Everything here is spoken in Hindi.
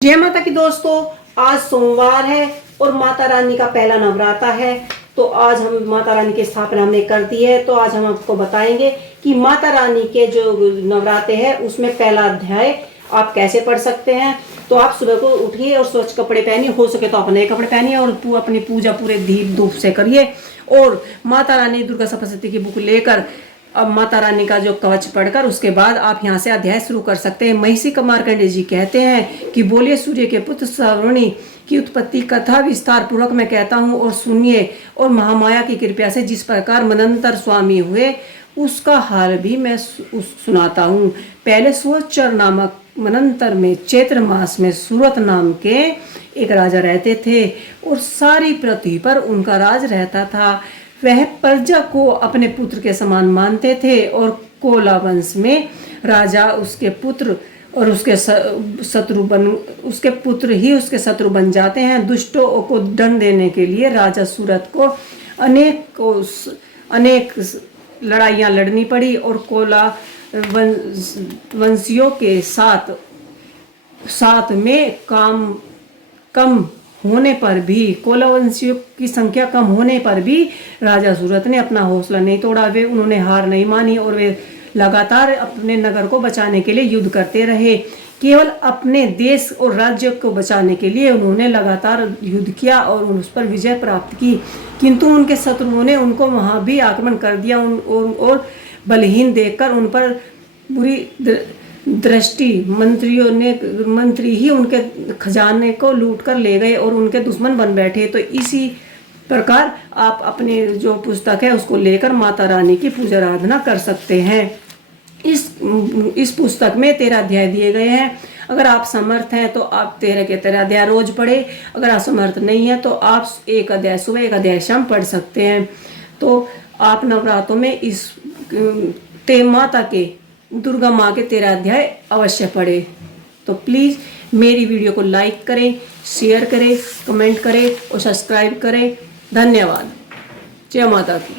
जय माता की दोस्तों, आज सोमवार है और माता रानी का पहला नवरात्र है। तो आज हम माता रानी की स्थापना हमने कर दी है। तो आज हम आपको बताएंगे कि माता रानी के जो नवरात्र है उसमें पहला अध्याय आप कैसे पढ़ सकते हैं। तो आप सुबह को उठिए और स्वच्छ कपड़े पहनिए, हो सके तो आप नए कपड़े पहनिए और अपनी पूजा पूरे दीप धूप से करिए। और माता रानी दुर्गा सप्तशती की बुक लेकर अब माता रानी का जो कवच पढ़कर उसके बाद आप यहाँ से अध्याय शुरू कर सकते हैं। महिषी मार्कंडेय जी कहते हैं कि बोलिए सूर्य के पुत्र सवर्णी की उत्पत्ति कथा विस्तार पूर्वक मैं कहता हूँ और सुनिए। और महामाया की कृपा से जिस प्रकार मनंतर स्वामी हुए उसका हाल भी मैं सुनाता हूँ। पहले सुवचर नामक मनंतर में चैत्र मास में सूरत नाम के एक राजा रहते थे और सारी पृथ्वी पर उनका राज रहता था। वह प्रजा को अपने पुत्र के समान मानते थे और कोला वंश में राजा उसके पुत्र और उसके पुत्र ही उसके शत्रु बन जाते हैं। दुष्टों को दंड देने के लिए राजा सूरत को अनेक लड़ाइयाँ लड़नी पड़ी और कोला वंशियों के साथ में कम होने पर भी कोलावंशियों की संख्या कम होने पर भी राजा सूरत ने अपना हौसला नहीं तोड़ा। उन्होंने हार नहीं मानी और वे लगातार अपने नगर को बचाने के लिए युद्ध करते रहे। केवल अपने देश और राज्य को बचाने के लिए उन्होंने लगातार युद्ध किया और उस पर विजय प्राप्त की, किंतु उनके शत्रुओं ने उनको वहां भी आक्रमण कर दिया और बलहीन देखकर उन पर बुरी दृष्टि मंत्री ही उनके खजाने को लूट कर ले गए और उनके दुश्मन बन बैठे। तो इसी प्रकार आप अपने जो पुस्तक है उसको लेकर माता रानी की पूजा आराधना कर सकते हैं। इस पुस्तक में 13 अध्याय दिए गए हैं। अगर आप समर्थ हैं तो आप 13 के 13 अध्याय रोज पढ़े। अगर आप समर्थ नहीं है तो आप एक अध्याय सुबह एक अध्याय शाम पढ़ सकते हैं। तो आप नवरात्रों में इस माता के दुर्गा माँ के 13 अध्याय अवश्य पढ़े। तो प्लीज़ मेरी वीडियो को लाइक करें, शेयर करें, कमेंट करें और सब्सक्राइब करें। धन्यवाद। जय माता की।